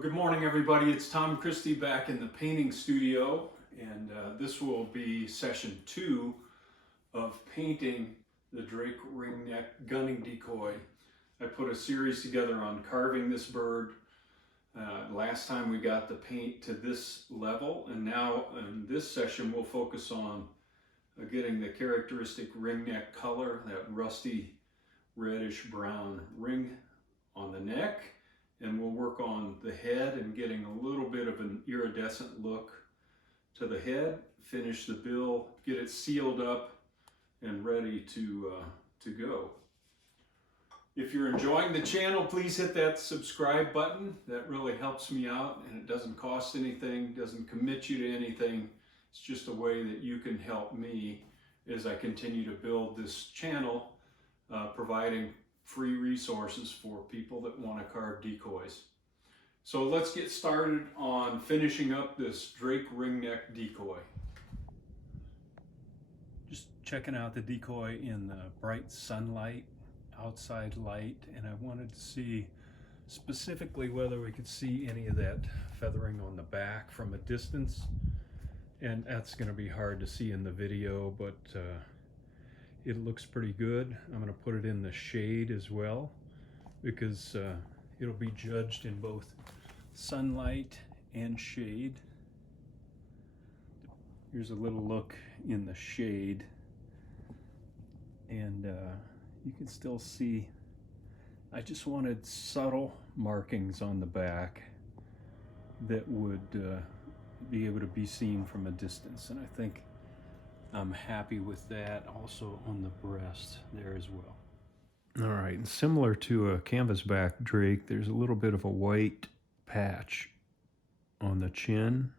Good morning, everybody. It's Tom Christie back in the painting studio, and this will be session 2 of painting the Drake Ringneck Gunning Decoy. I put a series together on carving this bird. Last time we got the paint to this level, and now in this session we'll focus on getting the characteristic ringneck color, that rusty reddish brown ring on the neck. And we'll work on the head and getting a little bit of an iridescent look to the head, finish the bill, get it sealed up and ready to go. If you're enjoying the channel, please hit that subscribe button. That really helps me out, and it doesn't cost anything, doesn't commit you to anything. It's just a way that you can help me as I continue to build this channel, providing free resources for people that want to carve decoys. So let's get started on finishing up this Drake Ringneck Decoy. Just checking out the decoy in the bright sunlight, outside light, and I wanted to see specifically whether we could see any of that feathering on the back from a distance. And that's going to be hard to see in the video, but it looks pretty good. I'm going to put it in the shade as well, because it'll be judged in both sunlight and shade. Here's a little look in the shade, and you can still see, I just wanted subtle markings on the back that would be able to be seen from a distance, and I think I'm happy with that. Also on the breast there as well. All right, and similar to a canvasback drake, there's a little bit of a white patch on the chin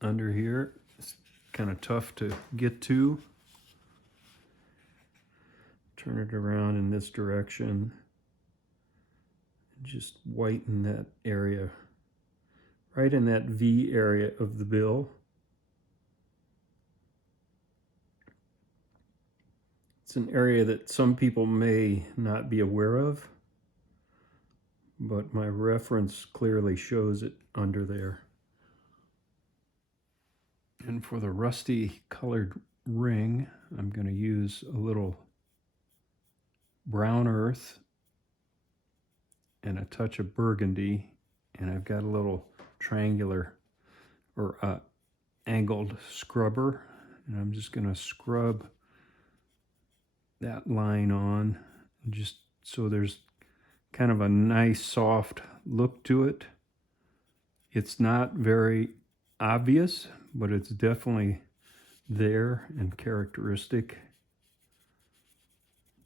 under here. It's kind of tough to get to. Turn it around in this direction. Just whiten that area, right in that V area of the bill. It's an area that some people may not be aware of, but my reference clearly shows it under there. And for the rusty colored ring, I'm going to use a little brown earth and a touch of burgundy, and I've got a little triangular or angled scrubber, and I'm just going to scrub that line on, just so there's kind of a nice soft look to it. It's not very obvious, but it's definitely there and characteristic.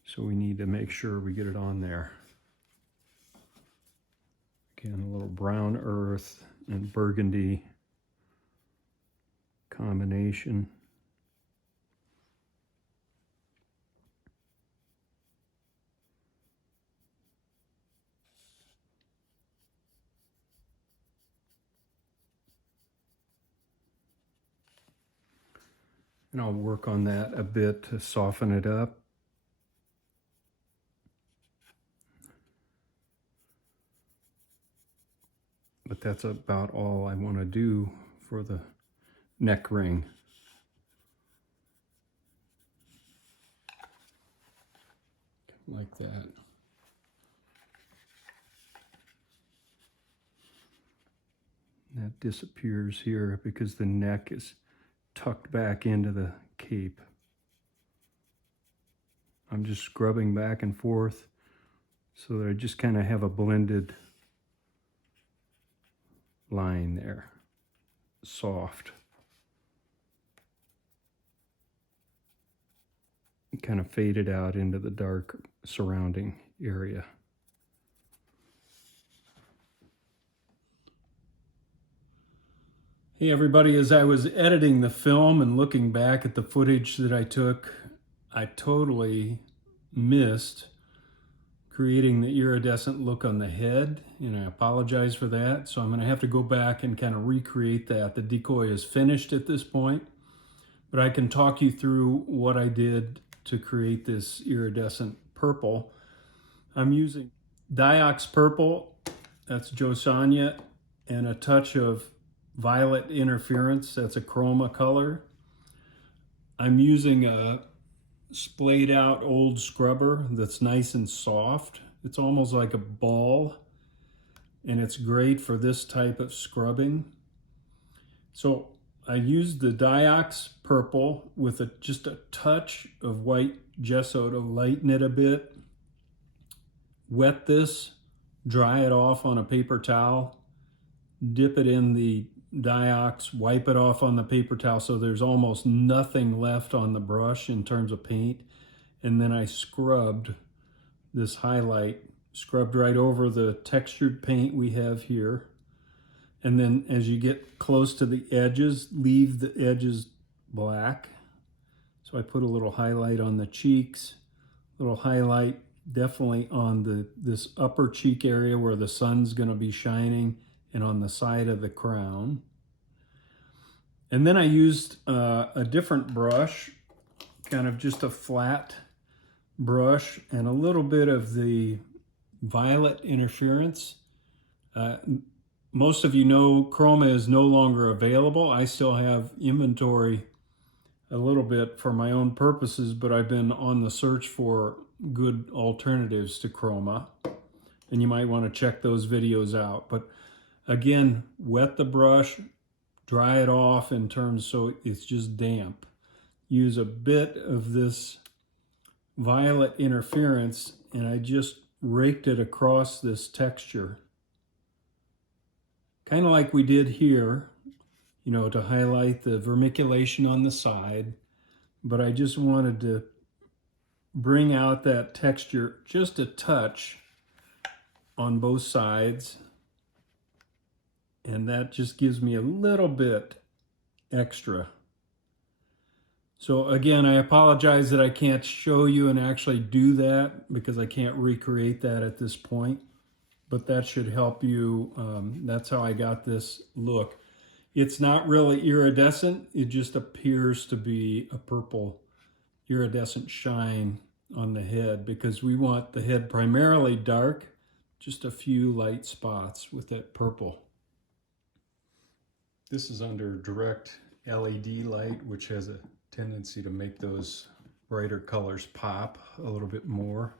So we need to make sure we get it on there. Again, a little brown earth and burgundy combination. And I'll work on that a bit to soften it up. But that's about all I want to do for the neck ring. Like that. That disappears here because the neck is tucked back into the cape. I'm just scrubbing back and forth so that I just kind of have a blended line there, soft. Kind of faded out into the dark surrounding area. Hey everybody, as I was editing the film and looking back at the footage that I took, I totally missed creating the iridescent look on the head, and I apologize for that. So I'm going to have to go back and kind of recreate that. The decoy is finished at this point, but I can talk you through what I did to create this iridescent purple. I'm using Diox purple, that's Josanya, and a touch of violet interference, that's a chroma color. I'm using a splayed out old scrubber that's nice and soft. It's almost like a ball, and it's great for this type of scrubbing. So I used the Diox purple with just a touch of white gesso to lighten it a bit. Wet this, dry it off on a paper towel, dip it in the Diox, wipe it off on the paper towel so there's almost nothing left on the brush in terms of paint. And then I scrubbed this highlight, scrubbed right over the textured paint we have here. And then as you get close to the edges, leave the edges black. So I put a little highlight on the cheeks, a little highlight definitely on this upper cheek area where the sun's gonna be shining, and on the side of the crown. And then I used a different brush, kind of just a flat brush, and a little bit of the violet interference. Most of you know chroma is no longer available. I still have inventory a little bit for my own purposes, but I've been on the search for good alternatives to chroma, and you might want to check those videos out. But again, wet the brush, dry it off in terms so it's just damp. Use a bit of this violet interference, and I just raked it across this texture. Kind of like we did here, you know, to highlight the vermiculation on the side, but I just wanted to bring out that texture just a touch on both sides, and that just gives me a little bit extra. So again, I apologize that I can't show you and actually do that because I can't recreate that at this point, but that should help you. That's how I got this look. It's not really iridescent, it just appears to be a purple iridescent shine on the head because we want the head primarily dark, just a few light spots with that purple. This is under direct LED light, which has a tendency to make those brighter colors pop a little bit more.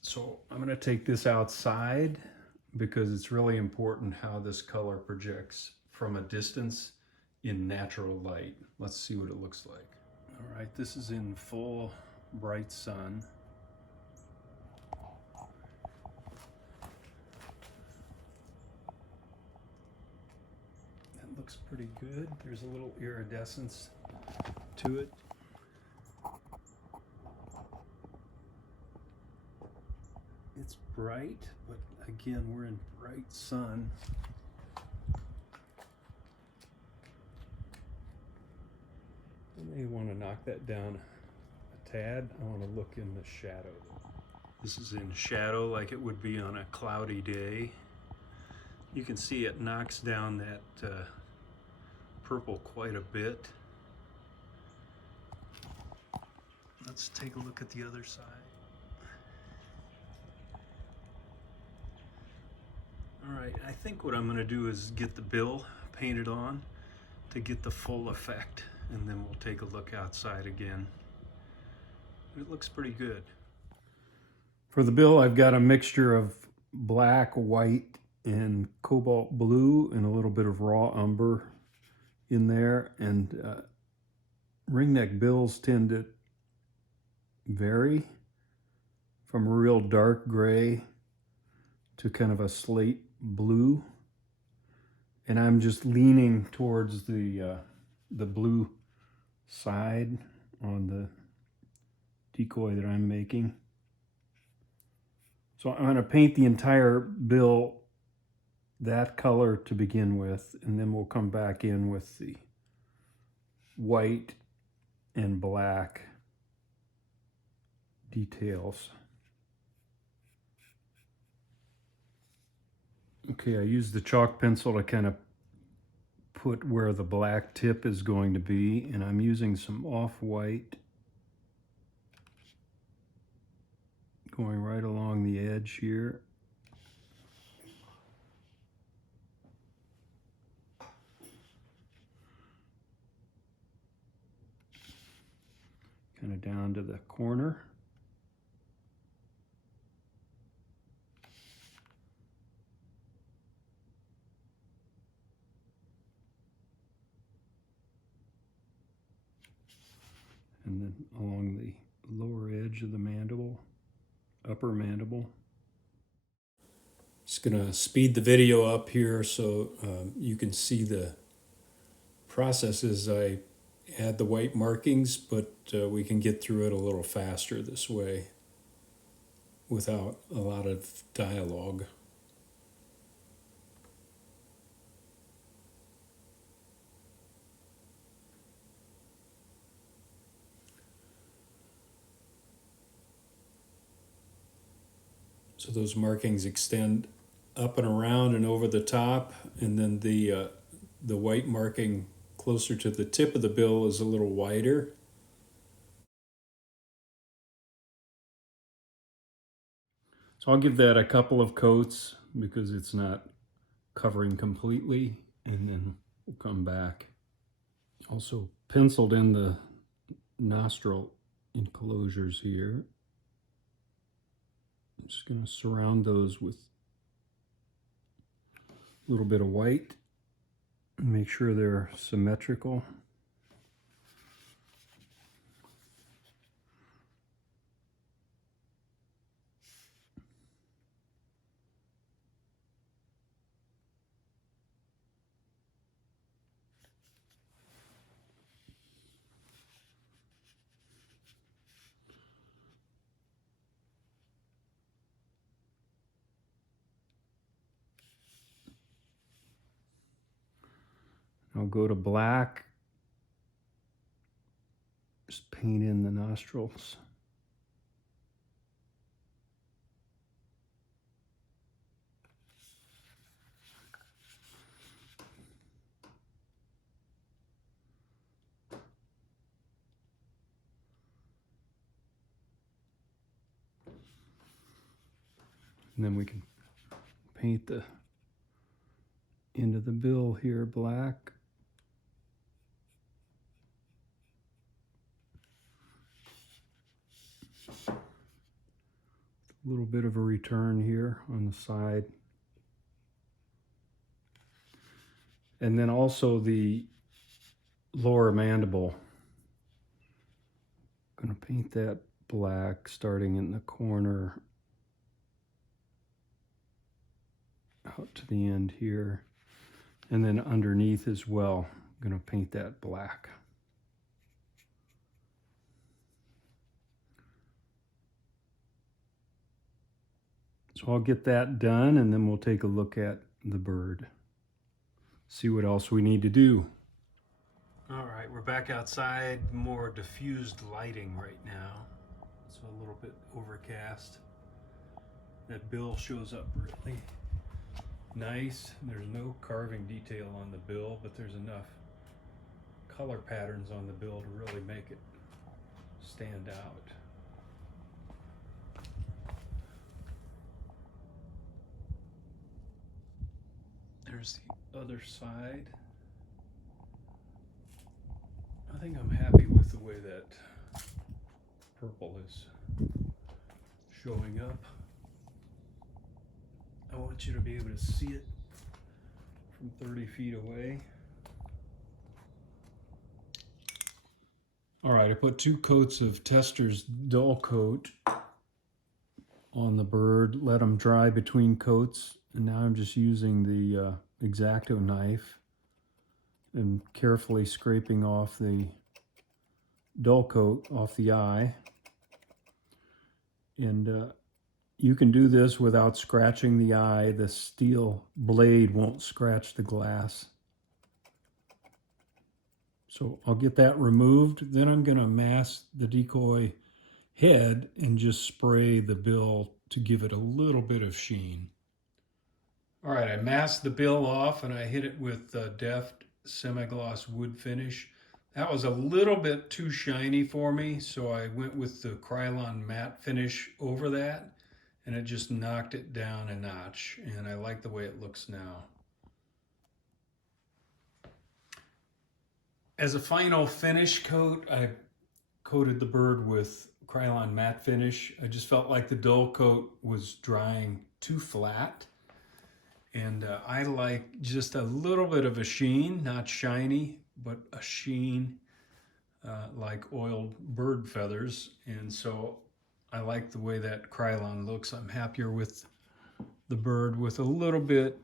So I'm going to take this outside because it's really important how this color projects from a distance in natural light. Let's see what it looks like. All right, this is in full bright sun. That looks pretty good. There's a little iridescence to it. It's bright, but again, we're in bright sun. I may want to knock that down a tad. I want to look in the shadow. This is in shadow like it would be on a cloudy day. You can see it knocks down that purple quite a bit. Let's take a look at the other side. All right, I think what I'm going to do is get the bill painted on to get the full effect, and then we'll take a look outside again. It looks pretty good. For the bill, I've got a mixture of black, white, and cobalt blue, and a little bit of raw umber in there. And ringneck bills tend to vary from a real dark gray to kind of a slate blue, and I'm just leaning towards the blue side on the decoy that I'm making. So I'm going to paint the entire bill that color to begin with, and then we'll come back in with the white and black details. Okay, I used the chalk pencil to kind of put where the black tip is going to be, and I'm using some off-white going right along the edge here. Kind of down to the corner. And then along the lower edge of the mandible, upper mandible. Just gonna speed the video up here so you can see the process as I add the white markings, but we can get through it a little faster this way without a lot of dialogue. So those markings extend up and around and over the top, and then the white marking closer to the tip of the bill is a little wider. So I'll give that a couple of coats because it's not covering completely, and then we'll come back. Also penciled in the nostril enclosures here. I'm just going to surround those with a little bit of white and make sure they're symmetrical. I'll go to black, just paint in the nostrils. And then we can paint the end of the bill here black. A little bit of a return here on the side. And then also the lower mandible. I'm going to paint that black starting in the corner out to the end here. And then underneath as well, I'm going to paint that black. So I'll get that done, and then we'll take a look at the bird. See what else we need to do. All right, we're back outside, more diffused lighting right now. It's a little bit overcast. That bill shows up really nice. There's no carving detail on the bill, but there's enough color patterns on the bill to really make it stand out. There's the other side. I think I'm happy with the way that purple is showing up. I want you to be able to see it from 30 feet away. All right, I put 2 coats of Tester's dull coat on the bird, let them dry between coats, and now I'm just using the X-Acto knife and carefully scraping off the dull coat off the eye. And you can do this without scratching the eye. The steel blade won't scratch the glass. So I'll get that removed. Then I'm going to mask the decoy head and just spray the bill to give it a little bit of sheen. All right, I masked the bill off and I hit it with deft semi-gloss wood finish. That was a little bit too shiny for me, so I went with the Krylon matte finish over that, and it just knocked it down a notch, and I like the way it looks now. As a final finish coat, I coated the bird with Krylon matte finish. I just felt like the dull coat was drying too flat. And I like just a little bit of a sheen, not shiny, but a sheen like oiled bird feathers. And so I like the way that Krylon looks. I'm happier with the bird with a little bit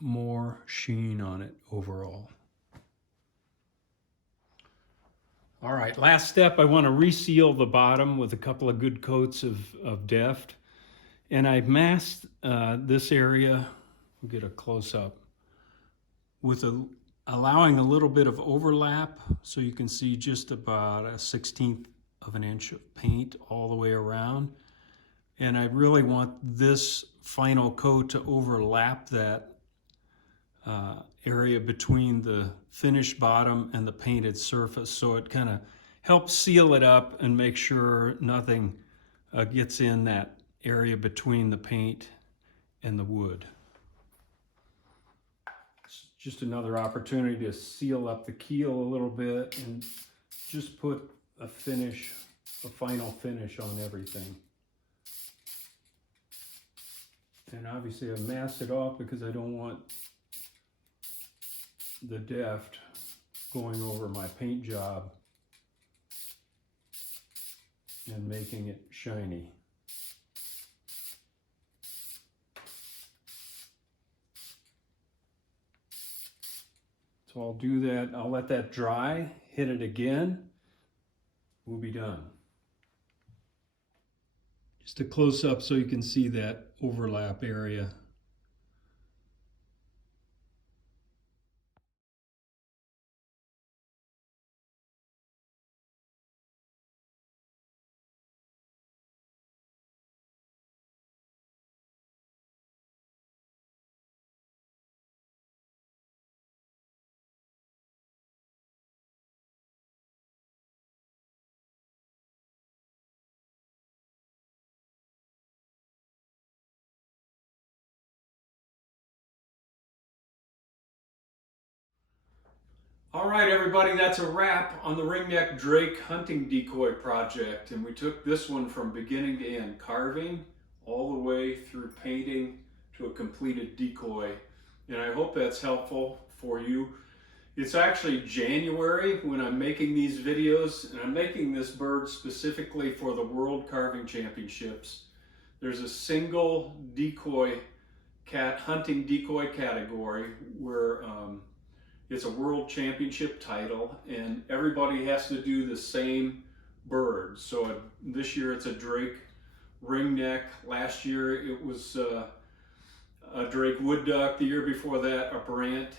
more sheen on it overall. All right, last step, I want to reseal the bottom with a couple of good coats of Deft. And I've masked this area, we'll get a close-up, with allowing a little bit of overlap, so you can see just about a 1/16 of an inch of paint all the way around. And I really want this final coat to overlap that area between the finished bottom and the painted surface, so it kind of helps seal it up and make sure nothing gets in that area between the paint and the wood. It's just another opportunity to seal up the keel a little bit and just put a final finish on everything. And obviously I masked it off because I don't want the Deft going over my paint job and making it shiny. So I'll do that, I'll let that dry, hit it again, we'll be done. Just a close up so you can see that overlap area. All right, everybody, that's a wrap on the Ringneck Drake Hunting Decoy project. And we took this one from beginning to end, carving all the way through painting to a completed decoy. And I hope that's helpful for you. It's actually January when I'm making these videos, and I'm making this bird specifically for the World Carving Championships. There's a single decoy hunting decoy category where it's a world championship title, and everybody has to do the same bird. So this year it's a Drake ringneck. Last year it was a Drake wood duck. The year before that, a brant.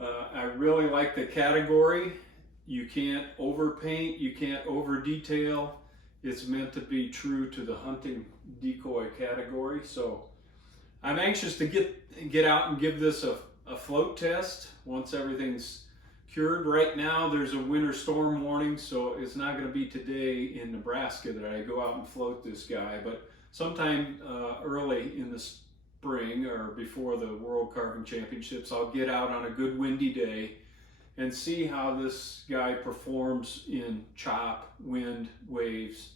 I really like the category. You can't overpaint, you can't over detail. It's meant to be true to the hunting decoy category. So I'm anxious to get out and give this a float test once everything's cured. Right now there's a winter storm warning, so it's not going to be today in Nebraska that I go out and float this guy, but sometime early in the spring or before the World Carving Championships, I'll get out on a good windy day and see how this guy performs in chop, wind, waves.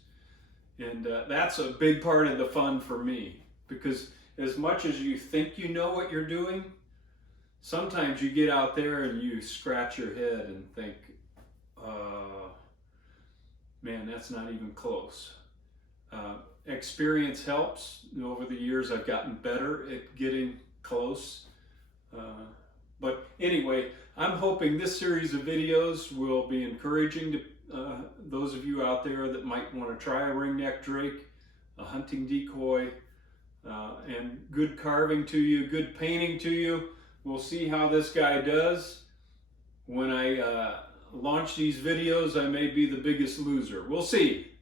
And that's a big part of the fun for me, because as much as you think you know what you're doing, sometimes you get out there and you scratch your head and think, man, that's not even close. Experience helps. Over the years, I've gotten better at getting close. But anyway, I'm hoping this series of videos will be encouraging to those of you out there that might want to try a ringneck drake, a hunting decoy, and good carving to you, good painting to you. We'll see how this guy does. When I launch these videos, I may be the biggest loser. We'll see.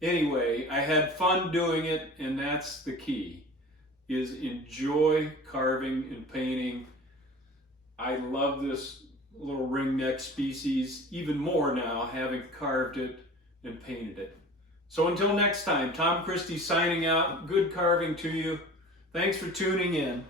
Anyway, I had fun doing it, and that's the key, is enjoy carving and painting. I love this little ringneck species even more now, having carved it and painted it. So until next time, Tom Christie signing out. Good carving to you. Thanks for tuning in.